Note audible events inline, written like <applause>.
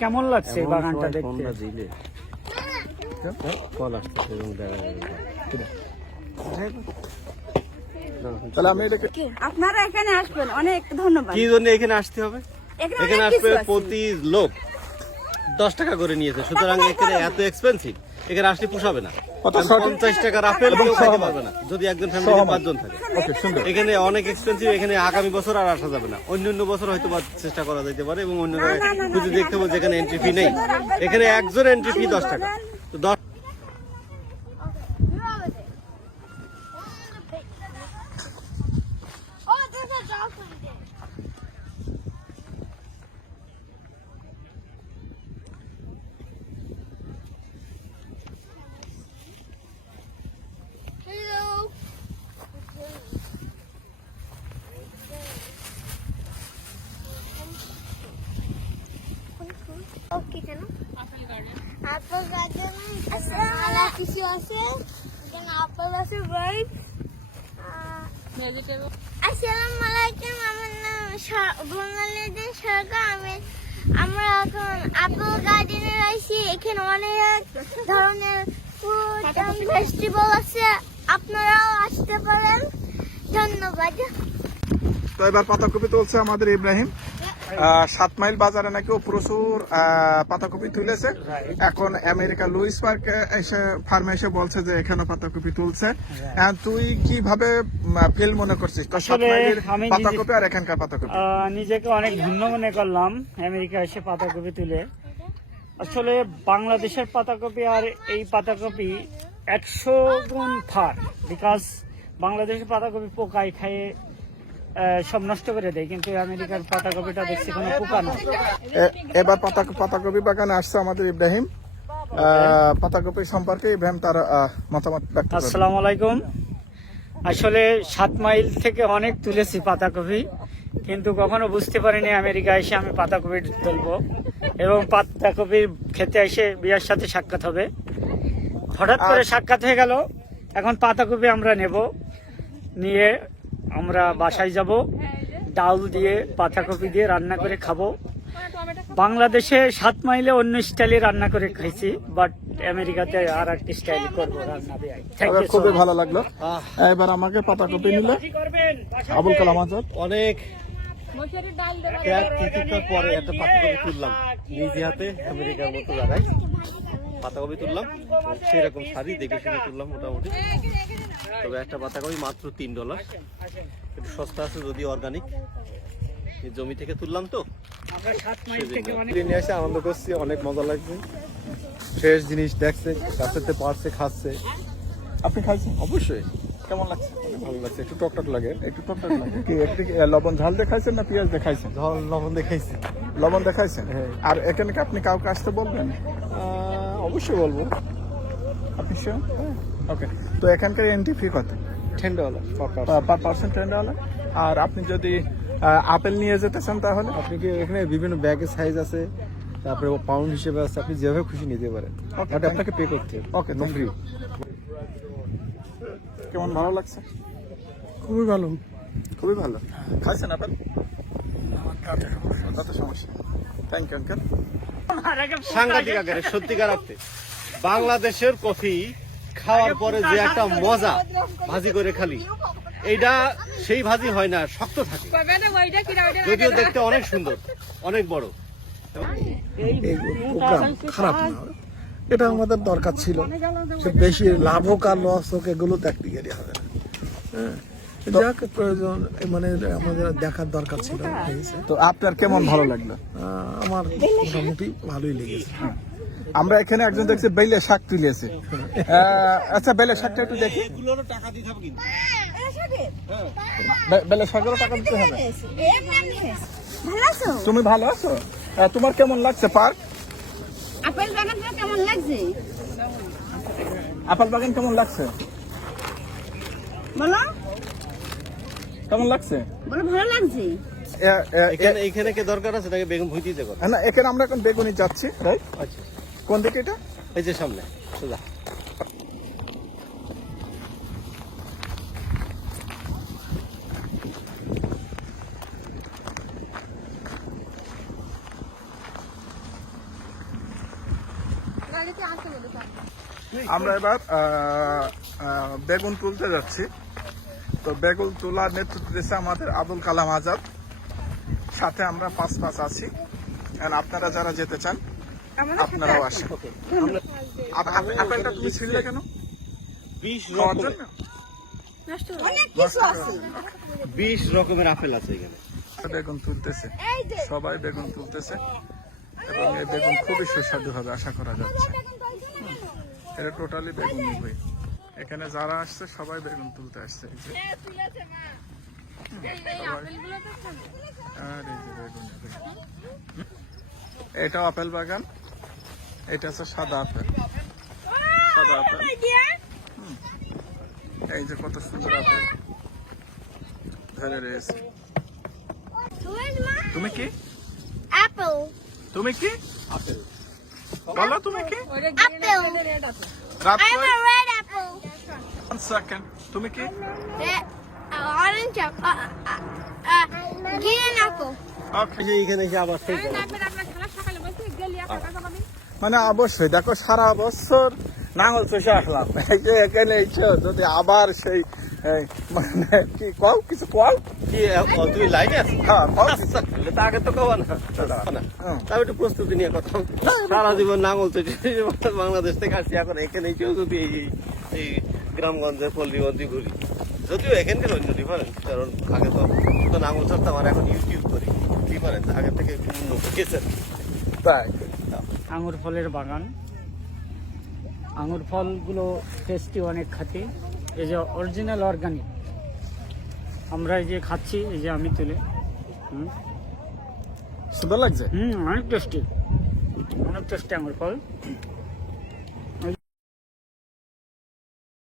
কেমন লাগছে বাগানটা দেখতে? দিলে। কল আসতেছে এবং দেখা তাহলে আমি এটাকে আপনারা এখানে আসবেন অনেক ধন্যবাদ। কি জন্য এখানে আসতে হবে? এখানে আসবে প্রতি লোক। দশ টাকা করে নিয়েছে সুতরাং এখানে এত এক্সপেন্সিভ এখানে আসলে পোষাবে না। কত পঞ্চাশ টাকার আপেল কেউ খাইতে পারবে না যদি একজন ফ্যামিলিতে পাঁচজন থাকে ওকে সুন্দর এখানে অনেক এক্সপেন্সিভ এখানে আগামী বছর আর আসা যাবে না অন্য অন্য বছর হয়তো বা চেষ্টা করা যেতে পারে এবং অন্য খুঁজে দেখতে হবে যেখানে এন্ট্রি ফি নেই এখানে একজন এন্ট্রি ফি দশ টাকা তো দশ Oh, there's a dolphin there. ওকে কেন আপেল গার্ডেন আপেল গার্ডেন আসসালামু কিছু আছে এখানে আপেল আছে রাইট আসসালামু আলাইকুম আমার নাম বাঙালিদের সরকার আমি আমরা এখন আপেল গার্ডেনে আইছি এখানে অনেক ধরনের ফুড ফেস্টিভ্যাল আছে। আপনারাও আসতে পারেন। ধন্যবাদ। তো এবার পাতাকপি তুলছে আমাদের ইব্রাহিম। সাত মাইল বাজারে নাকি প্রচুর পাতাকপি তুলেছে। এখন আমেরিকা লুইস পার্ক এসে ফার্মে এসে বলছে যে এখানে পাতাকপি তুলছে। তুই কীভাবে ফিল মনে করছিস? তোর সাত মাইলের পাতাকপি আর এখানকার পাতাকপি? নিজেকে অনেক ধন্য মনে করলাম আমেরিকা এসে পাতাকপি তুলে। আসলে বাংলাদেশের পাতাকপি আর এই পাতাকপি একশো গুণ ফার বিকজ বাংলাদেশের পাতাকপি পোকায় খাইয়ে আহ, সব নষ্ট করে দেয় কিন্তু আমেরিকার পাতাকপিটা দেখছি কোনো পোকা না। এবার পাতা পাতাকপি বাগানে আসছে আমাদের ইব্রাহিম। পাতাকপি সম্পর্কে ইব্রাহিম তার মতামত ব্যক্ত। আসসালামু আলাইকুম। আসলে সাত মাইল থেকে অনেক তুলেছি পাতাকপি কিন্তু কখনো বুঝতে পারিনি আমেরিকা এসে আমি পাতাকপি তুলবো এবং পাতাকপির খেতে এসে বিয়ার সাথে সাক্ষাৎ হবে। হঠাৎ করে সাক্ষাৎ হয়ে গেল এখন পাতাকপি আমরা নেব নিয়ে আমরা বাসায় যাব ডাউল দিয়ে পাতাকপি দিয়ে রান্না করে খাব। বাংলাদেশে সাত মাইলে অন্য স্টাইলে রান্না করে খাইছি বাট আমেরিকাতে আর একটি স্টাইল করব রান্না খুবই ভালো লাগল। এবার আমাকে পাতাকপি নিলে আবুল কালাম আজাদ। অনেক। পরে একটা পাতাকপি তুললাম। নিজে হাতে আমেরিকার মতো জায়গায় পাতাকপি তুললাম। সেরকম শাড়ি দেখে শুনে তুললাম মোটামুটি। তবে একটা পাতাকপি মাত্র তিন ডলার। একটু সস্তা আছে যদি অর্গানিক জমি থেকে তুললাম তো। নিয়ে এসে আনন্দ করছি অনেক মজা লাগছে। ফ্রেশ জিনিস দেখছে গাছেতে পারছে খাচ্ছে। আপনি খাইছেন? অবশ্যই। কেমন লাগছে? ভালো লাগছে। একটু টকটক লাগে একটু টকটক লাগে। কি একটু লবণ ঝাল দেখাইছেন না পেঁয়াজ দেখাইছেন? ঝাল লবণ দেখাইছি। লবণ দেখাইছেন? আর এখানে কি আপনি কাউকে আসতে বলবেন? অবশ্যই বলব। আপনি ওকে তো এখানকার এন্ট্রি ফি কত? Ten dollar per percent ten dollar আর আপনি যদি আপেল নিয়ে যেতে চান তাহলে? আপনি কি এখানে বিভিন্ন ব্যাগের সাইজ আছে তারপরে পাউন্ড হিসেবে আছে আপনি যেভাবে খুশি নিতে পারেন। বাট আপনাকে পে করতে হবে। ওকে থ্যাংক ইউ কেমন ভালো লাগছে? খুবই ভালো। খুবই ভালো। খাইছেন আপেল? সমস্যা। থ্যাংক ইউ আঙ্কেল সাংঘাতিক আকারে সত্যিকার অর্থে। বাংলাদেশের কফি খাওয়ার পরে যে একটা মজা ভাজি করে খালি এইটা সেই ভাজি হয় না শক্ত থাকে। যদিও দেখতে অনেক সুন্দর অনেক বড়। খারাপ না। এটা আমাদের দরকার ছিল। সে বেশি লাভ হোক আর লস হোক এগুলো ট্যাকটিক্যালি হবে। হ্যাঁ যাক প্রয়োজন মানে আমাদের দেখার দরকার ছিল। তো আপনার কেমন ভালো লাগল? আমার মোটামুটি ভালোই লেগেছে। আমরা এখানে একজন দেখছি বেলে শাক তুলেছে আচ্ছা বেলে শাকটা একটু দেখি। বেলে শাকেরও টাকা দিতে হবে। তুমি ভালো আছো? তোমার কেমন লাগছে পার্ক? আপেল বাগানটা কেমন লাগছে? আপেল বাগান কেমন লাগছে? বলো। কেমন লাগছে? বলো ভালো লাগছে? এখানে এখানে কে দরকার আছে? তাকে বেগুন কথা এ- না এখানে আমরা এখন বেগুনি যাচ্ছি রাইট আচ্ছা। কোন দিকে এটা? এই যে সামনে সোজা। আমরা এবার বেগুন তুলতে যাচ্ছি। তো বেগুন তোলার নেতৃত্ব দিয়েছে আমাদের আবুল কালাম আজাদ। সাথে আমরা পাঁচ পাঁচ আছি। আপনারা যারা যেতে চান আপনারাও আসেন। আপ- আপ- আপেলটা তুমি ছিঁড়লে কেন? বিশ রকমের বিশ আপেল আছে এখানে। বেগুন তুলতেছে। সবাই বেগুন তুলতেছে। এবং এই বেগুন খুবই সুস্বাদু হবে আশা করা যাচ্ছে। এটা টোটালি বেগুন নিবে এখানে যারা আসছে সবাই বেগুন তুলতে আসছে। এই যে। আর এই যে বেগুন এটা আপেল বাগান। এটা হচ্ছে সাদা আপেল। সাদা আপেল। এই যে কত সুন্দর আপেল। ধরে রয়েছে। তুমি কি? Apple. তুমি কি? আপেল। বলো তুমি কি? Apple. রাত I'm a red apple. Second তুমি কি? Uh, orange apple. Uh, uh, green apple. যে এখানে এসে আবার সেই মানে অবশ্যই দেখো সারা বছর নাঙল চষে আসলাম। এই যে এখানে এসে যদি আবার সেই মানে কি কও কিছু কও? কি তুমি লাইনে আছো? হ্যাঁ কও আগে তো কবা না। না একটু প্রস্তুতি নিয়ে কথা। সারা জীবন নাঙল তো <laughs> বাংলাদেশ থেকে আসছি এখন এখানে এসেও যদি এই গ্রামগঞ্জে পল্লীগঞ্জে ঘুরি যদিও এখানকার অন্য ডিফারেন্স কারণ আগে তো তো নাঙল চড়তাম আর এখন ইউটিউব করি। ডিফারেন্স আগে থেকে গেছে তাই। আঙুর ফলের বাগান। আঙুর ফলগুলো টেস্টি অনেক খাতে এই যে অরিজিনাল অর্গানিক আমরা এই যে খাচ্ছি এই যে আমি তুলে। হুম। সুন্দর লাগছে? হুম অনেক টেস্টি অনেক টেস্টি আঙুর ফল।